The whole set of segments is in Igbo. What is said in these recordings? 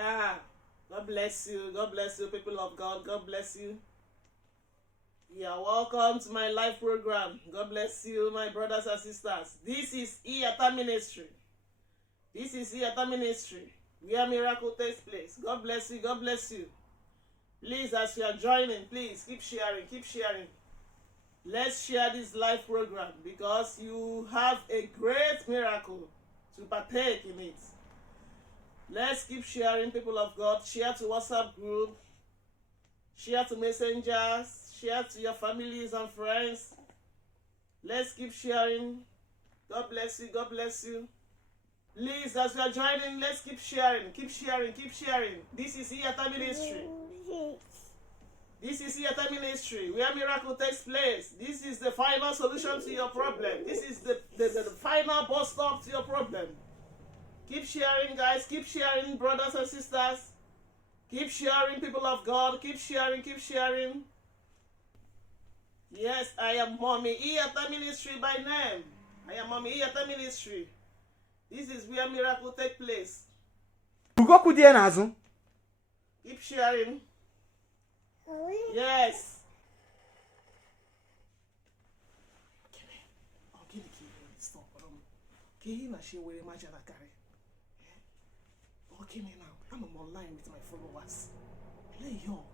Yeah. God bless you. God bless you, people of God. God bless you. Yeah, welcome to my live program. God bless you, my brothers and sisters. This is Iyata Ministry. This is Iyata Ministry, where miracle takes place. God bless you. God bless you. Please, as you are joining, please keep sharing. Keep sharing. Let's share this live program because you have a great miracle to partake in it. Let's keep sharing, people of God. Share to WhatsApp group. Share to messengers. Share to your families and friends. Let's keep sharing. God bless you. God bless you. Please, as you are joining, let's keep sharing. Keep sharing. Keep sharing. This is Iyata Ministry. This is Iyata Ministry, where miracle takes place. This is the final solution to your problem. This is the final bus stop to your problem. Keep sharing, guys. Keep sharing, brothers and sisters. Keep sharing, people of God. Keep sharing. Keep sharing. Yes, I am Mommy Iyata Ministry by name. I am Mommy Iyata Ministry. This is where miracle takes place. Keep sharing. Yes. Okay, now I'm online with my followers. Play yo.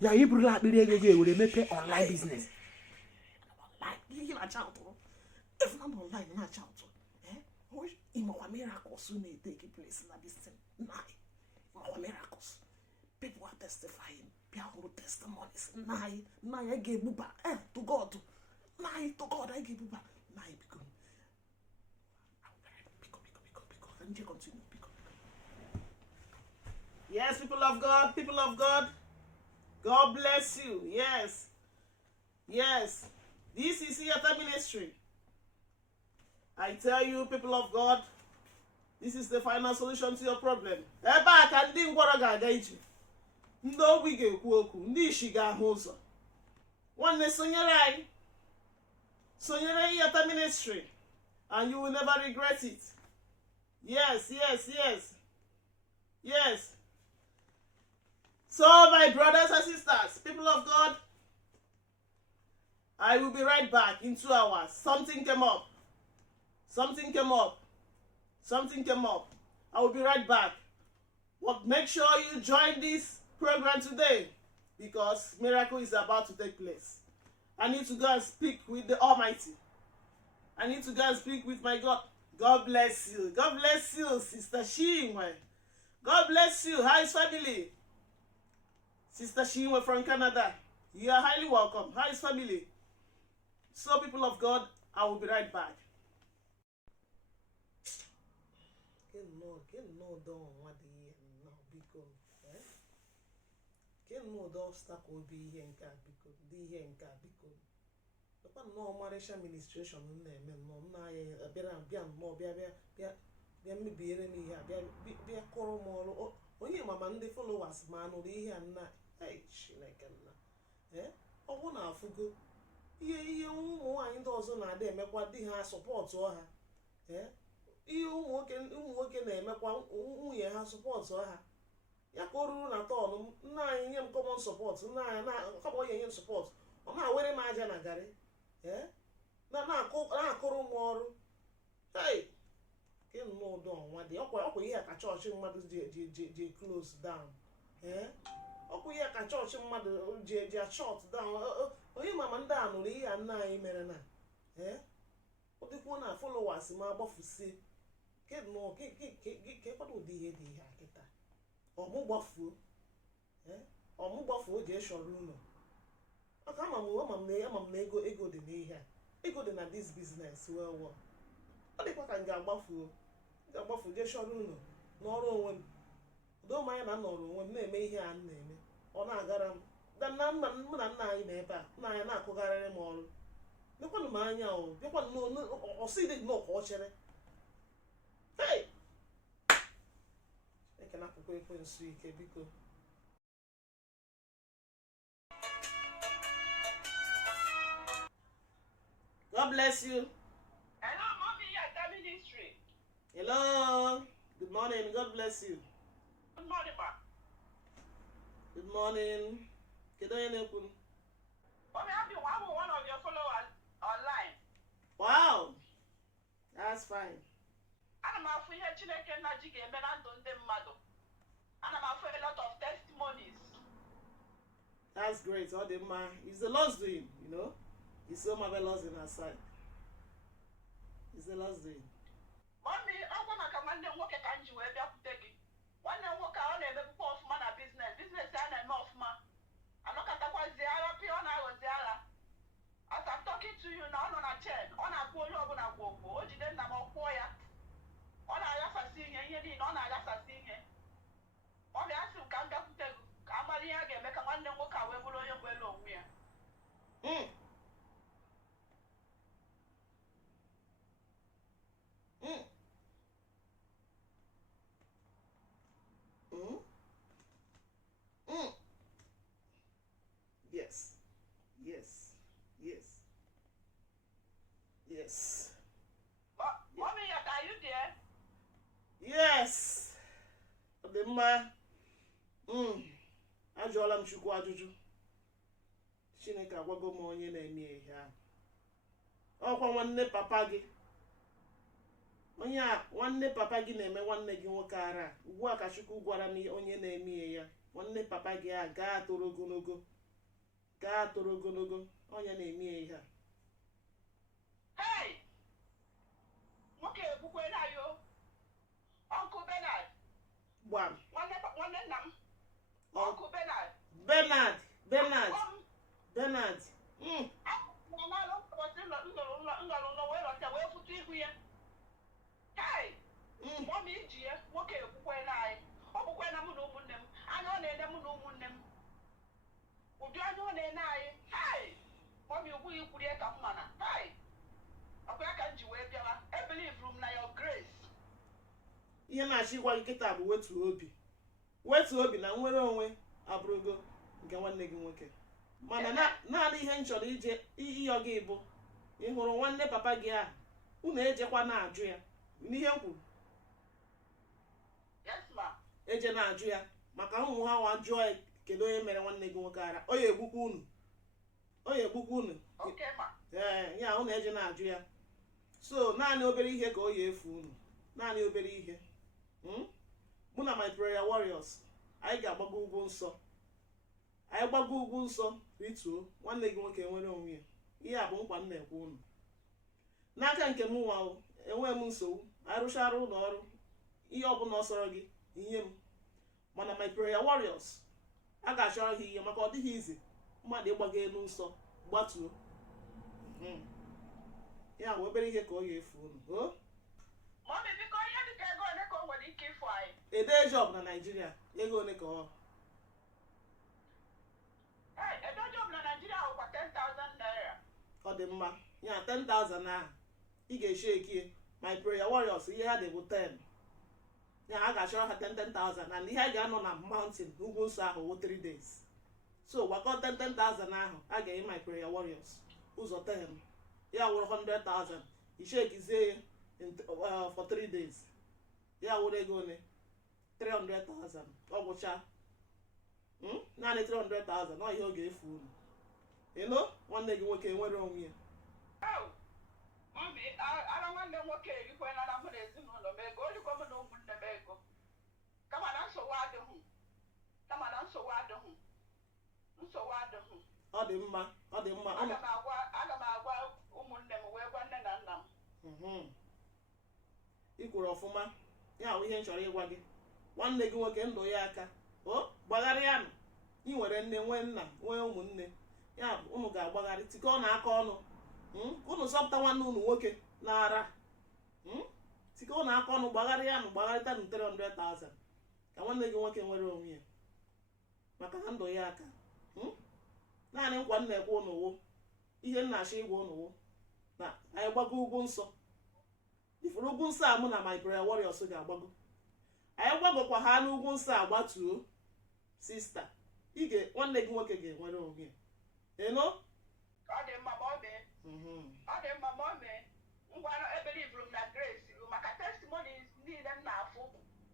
Yeah, you bring like the would make online business. Online, you na channel. If I'm online, na channel. What in my miracles soon may take place in this thing. My miracles. People are testifying. People testimonies. I gave buba. To God. To God I gave buba. Become. And you continue. Yes, people of God. People of God. God bless you. Yes. Yes. This is Iyata Ministry. I tell you, people of God, this is the final solution to your problem. Ebe a ka ndị ngwọrọ ga-aga ije. Ndị ogbi ga-ekwu okwu. Ndị ishi ga-ahụ ụzọ. Nwanne sonyere anyị. Sonyere Iyata Ministry. And you will never regret it. Yes, yes, yes. Yes. So, my brothers and sisters, people of God, I will be right back in 2 hours. Something came up. Something came up. Something came up. I will be right back. But make sure you join this program today because miracle is about to take place. I need to go and speak with the Almighty. I need to go and speak with my God. God bless you. God bless you, Sister Shinwe. God bless you. How is family? Sister Shinwe from Canada. You are highly welcome. How is family? So, people of God, I will be right back. Administration bịa mebiere m ihe a bịa kọrọ m ọrụ onye mama ndị followers ma anụrụ ihe a nna Chineke nna ọgwụ na-afụgo ihe ụmụ nwaanyị ndị ọzọ na-ada emekwa di ha sọpọtụ ha ihe ụmụ nwoke na-emekwa nwunye ha sọpọtụ ha ya ka o ruru na tọnụ nna anyị nye m common support nna anyị kama onye nye m support ọ na-awere m aja na garị na-akụrụ m ọrụ n'ụdọ ọnwa dị ọkwa ihe ka chọọchị mmadụ ji close down ọkwa ihe ka chọọchị mmadụ ji shut down onye mama ndị a nụrụ ihe a nna anyị mere na ọ dịkwuo na followers ma agbafusie kekwado ụdị ihe dị ihe a kịta ọmụ gbafuo ji eshọrọ ụlọ maka ama m na ego dị n'ihe a ego dị na this business well ọ dịkwa ka m ga-agbafu jee chọrọ ụlọ n'ọrụ onwe m udo mmanya na nọrọ onwe m na-eme ihe a m na-eme ọ na-agara m mụ na nna anyị na ebe a nna anyị na-akụgharịrị m ọrụ mekwanụ m anya bịakwanụ ọsịdị nnọọ ka ọ chere ekena akwụkwọ ekwensu ike biko God bless you. Hello, Mommy Iyata Ministry. Hello. Good morning. God bless you. Good morning, ma. Good morning. Kedu onye na-ekwu? Mommy, I've been one of your followers online. Wow, that's fine. Ana m afụ ihe Chineke nna ji ga-eme na ndụ ndị mmadụ. Ana m afụ a lot of testimonies. That's great. All the man, it's the Lord's doing, you know. He's so marvelous in our sight. It's the Lord's doing. Mommy, ọgwa maka nwanne m nwoke ka m ji wee bịakwute gị. Nwanne m nwoke a ọ na-emepụkwa ọfụma na biznes ya na-eme ọfụma. Anọkọtakwazi agha pịa ọ na-aghọzi agha. As I'm talking to you na ọ nọ na chen, ọ na-akwụ onye ọbụla gwogwo, o jide nna m ọkwụọ ya. Ọ na-aghasasị ihe niile ọ na-aghasasị ihe. Mommy, asị m ka m bịakwute gị ka a mara ihe a ga-eme ka nwanne m nwoke a wee bụrụ onye nwere onwe ya. Mm. Mm. Mm. Mm. Yes. Yes. Yes. Yes. Mommy, are you there? Yes. The man. Ajụọla m Chukwu ajụjụ. Chineke agwago m onye na-eme ihe ahụ. Ọkwa nwanne papa gị. Onye a nwanne papa gị na-eme nwanne gị nwoke ara. Ugbu a ka Chukwu gwara m onye na-eme ya. Nwanne papa gị a gaa toro ogologo. Gaa toro ogologo. Onye na-eme ihe a. Hey! Nwoke ekwukwe na yo. Uncle Bernard. Gbam. Nwanne nna m. Uncle Bernard. Bernard. Wee fụta ihu ya. Hey! Mọmi iji ya nwoke ekwukwe na anyị. Ọ bụkwa na mụ na ụmụnne m. Anya ọ na-ene mụ na ụmụnne m. Ụdị anya ọ na-ene anyị. Hey! Mọmi ugbu ya ikwuru ya ka m mana. Hey! Ọ bụ ya ka m ji wee bịawa. Ebelieve m na your grace. Ihe na-achọ ịgwa gị kịta bụ wetu obi na nnwere onwe abụrụgo nke nwanne gị nwoke. Mana naanị ihe m chọrọ ije ịyọ gị bụ ị hụrụ nwanne papa gị ahụ unu ejekwa na-ajụ ya n'ihe m kwuru. Yes, ma. Eje na-ajụ ya maka ụmụ ha nwa jụọ ya kedu onye mere nwanne gị nwoke ara. Ọ ya egbukwa unu. Okay, ma. Ya unu eje na-ajụ ya. So naanị obere ihe ka ọ ya efu unu. Naanị obere ihe. Mụ na my prayer warriors anyị ga-agbago ugwu nsọ. Anyị gbago ugwu nsọ rituo nwanne gị nwoke nwere onwe ya. Ihe a bụ nkwa m na-ekwe unu. N'aka nke m nwa enweghị m nsogbu. Anyị rụchara ụlọ ọrụ ihe ọbụla ọ sọrọ gị ihe m. Mana my prayer warriors a ga-achọrọ gị ihe maka ọ dịghị izi mmadụ ịgbago elu nsọ gbatuo. Ya bụ obere ihe ka ọ ga-efu unu. Mọmi, biko ihe dịka ego ole ka o nwere ike ịfụ anyị? Ede job na Nigeria ego ole ka ọ? Ede job na Nigeria bụkwa 10,000 naira. Ọ dị mma. Ya 10,000 ahụ ị ga-eshi ekie my prayer warriors ihe ha dị bụ 10. Ya a ga-achọrọ ha 10,000 na ihe a ga-anọ na mountain ugwu nsọ ahụ wụ 3 days. So gbakọ 10,000 ahụ a ga-enye my prayer warriors ụzọ 10. Ya wụrụ 100,000 ishekizie for 3 days. Ya wụrụ ego ole? 300,000 ọ gwụcha. Naanị 300,000 ọ ihe ọ ga-efu unu. Nwanne gị nwoke nwere onwe ya. Mami, ara nwanne m nwoke erikwana na mụ na ezinụlọ m ego, orikwa mụ na ụmụnne m ego. Kama na nsogbu adịghị. Ọ dị mma. Aga m agwa ụmụnne m wee gwa nne na nna m. I kwuru ọfụma. Ya bụ ihe m chọrọ ịgwa gị. Nwanne gị nwoke ndụ ya aka. Gbagharịa nụ. Ị nwere nne nwee nna nwee ụmụnne. Ya bụ unu ga-agbagharị tikọ na aka ọnụ. Unu zọpụta nwanne unu nwoke n'ara. Tikọ na aka ọnụ gbagharịa nụ gbagharịta nụ 300,000 ka nwanne gị nwoke nwere onwe ya. Maka na ndụ ya aka. Naanị nkwa m na-ekwe unu wụ ihe m na-achọ ịgwa unu wụ na anyị gbago ugwu nsọ. Ifuru ugwu nsọ a mụ na my prayer warriors ga-agbago. Anyị gbagokwa ha n'ugwu nsọ agbatuo sista. Nwanne gị nwoke ga-enwere onwe ya. Ọ dị mma ma ọ mee. Ngwa ebelivuru m na grace maka testimonies niile m na-afụ.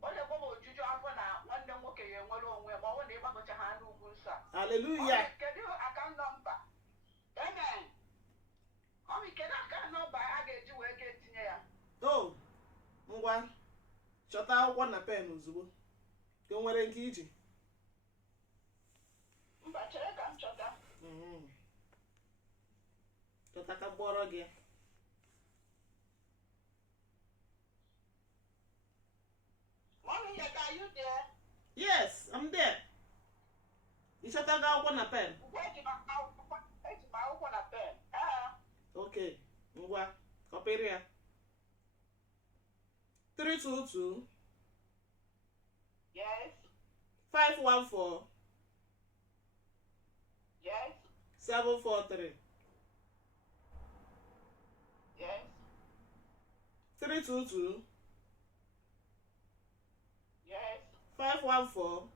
Ọ na-egwe m ojuju afọ na nwanne m ịgbagocha ha n'ugwu nsọ. Hallelujah. Kedu account number? Amen. Kedu account number a ga-eji wee ga-etinye ya? Oh, ngwa chọta akwụkwọ na pen ozugbo ka o nwere nke iji. Mba, chere ka m chọta. Chọta ka mkpọrọ gị. Mommy, are you there? Yes, I'm there. You chọta gị akwụkwọ na pen. Eji m akwụkwọ na pen. Okay, ngwa kọpịrị ya. 322 Yes. 514 Yes. 743. Yes. 322 Yes. 514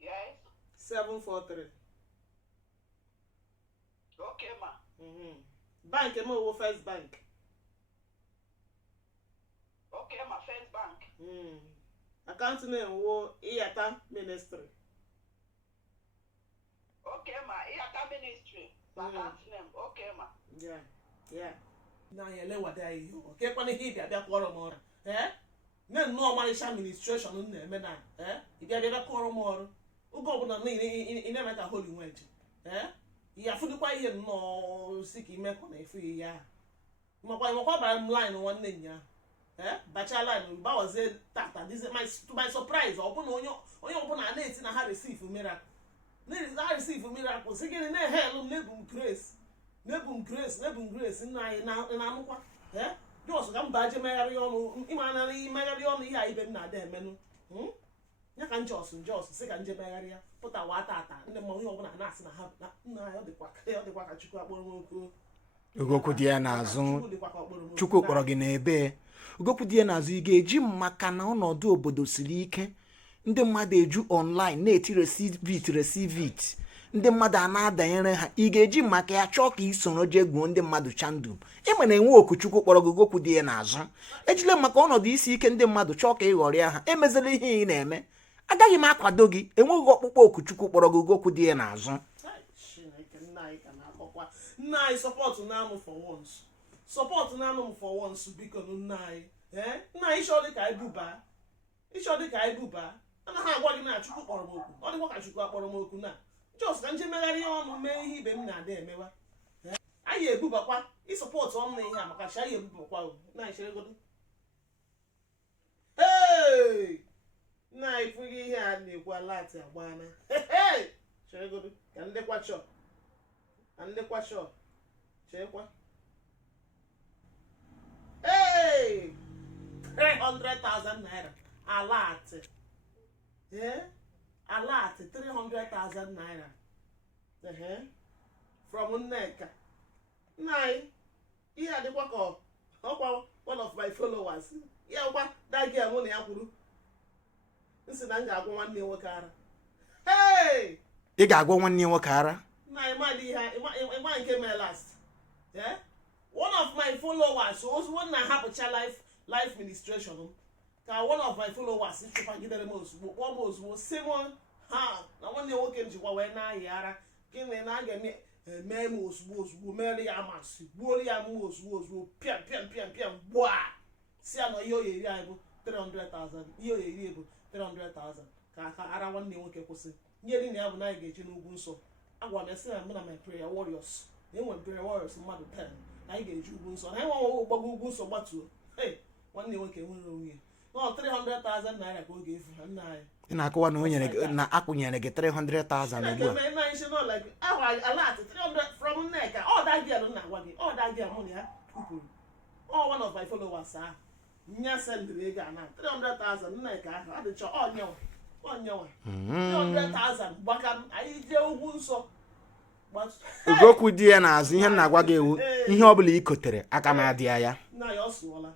Yes. 743. Okay, ma. Bank m owo First Bank. Okay, ma. First Bank. Account name wo Iyata Ministry. Okay, ma. Iyata Ministry. Account name. Okay, ma. Yeah. Na ya lewada ihe. Okay, kwana ihe bịa bịa kọrọ m ọrụ. Na nnọọ ọmarịcha administration na-eme na. Ị bịa kọrọ m ọrụ. Oge ọbụla ị na-eme ka holy wench. Ya afụdịkwa ihe nnọọ si ka ime kọ na efu ya. Makwa bara m line nwanne nya. Bacha line bawazie tata to my surprise ọ bụ na onye ọbụla na-eti na ha receive miracle. Ha receive miracle sị gịnị na-ehel m nebum grace nna anyị na-anụkwa. Jos ka mba je megharị ọnụ ịma na imegharị ọnụ ihe a ibe m na-ada emenụ. Ya ka njọs sị ka nje megharị ya pụtawa tata ndị mma onye ọbụla na-asị na ha nna ya ọ dịkwa ka Chukwu akpọrọ m oku. Ugokwu dị ya n'azụ Chukwu kpọrọ gị n'ebe. Ugokwu dị ya n'azụ ị ga-eji maka na ọnọdụ obodo siri ike ndị mmadụ eju online na-eti receive it ndị mmadụ a na-adanyere ha ị ga-eji maka ya chọọ ka isoro jee gwuo ndị mmadụ chandum ịma na enwe oku Chukwu kpọrọ gị Ugokwu dị ya n'azụ ejile maka ọnọdụ isi ike ndị mmadụ chọọ ka ịghọrịa ha emezela ihe ị na-eme agaghị m akwado gị enweghị ọkpụkpọ oku Chukwu kpọrọ gị Ugokwu dị ya n'azụ. Nna anyị support na-amụ for once biko nna anyị nna anyị ịchọ dị ka anyị buba anaghị agwa gị na Chukwu kpọrọ m oku ọ dịkwa ka Chukwu akpọrọ m oku na jos ka nje megharị ọnụ mee ihe ibe m na-ada emewa anyị ebubakwa ịsọpọtụ ọnụ na ihe a maka chi anyị ebubakwa na anyị cheregodo nna anyị fụghị ihe a na-ekwu alati agbana cheregodo ka ndekwa chọọ cherekwa 300,000 naira alati alati 300,000 naira from Nneka. Nai ihe adịkwa ka ọkwa one of my followers ya gwa dagi amụ na ya kwuru nsi na m ga-agwa nwanne nwoke ara ị ga-agwa nwanne nwoke ara na ịma nke mee last one of my followers ozugbo na hapụcha life ministration ka one of my followers chụpagidere m ozugbo kpọọ m ozugbo si m ha na nwanne nwoke m jikwa wee na-ayị ara gịnị na a ga-eme m ozugbo mere ya amasị gbuoro ya m ozugbo pịam gbua si ya na ihe oyeri anyị bụ 300,000 ihe oyeri bụ 300,000 ka aka ara nwanne nwoke kwụsị ihe dị na ya bụ na anyị ga-eje n'ugwu nsọ agwa m esi na m na my prayer warriors enwere prayer warriors mmadụ 10 na anyị ga-eji ugwu nsọ na anyị nwa gbago ugwu nsọ gbatuo nwanne nwoke nwere onwe ya nọ 300,000 naira ka ọ ga-efu ha nna anyị ị na-akọwa na onye na akwụnyere gị 300,000 ugbu from Nneka ọ dagialụ na agwa gị ọ dagia mụ na ya kwupụrụ one of my followers ahụ nya sendịrị ego a na 300,000 Nneka ahụ adịchọ onyewa 300,000 gbaka m anyị jee ugwu nsọ Ugokwu dị ya n'azụ ihe m na-agwa gị ewu ihe ọbụla ị kotere aka m adịa ya nna ya ọ sụọla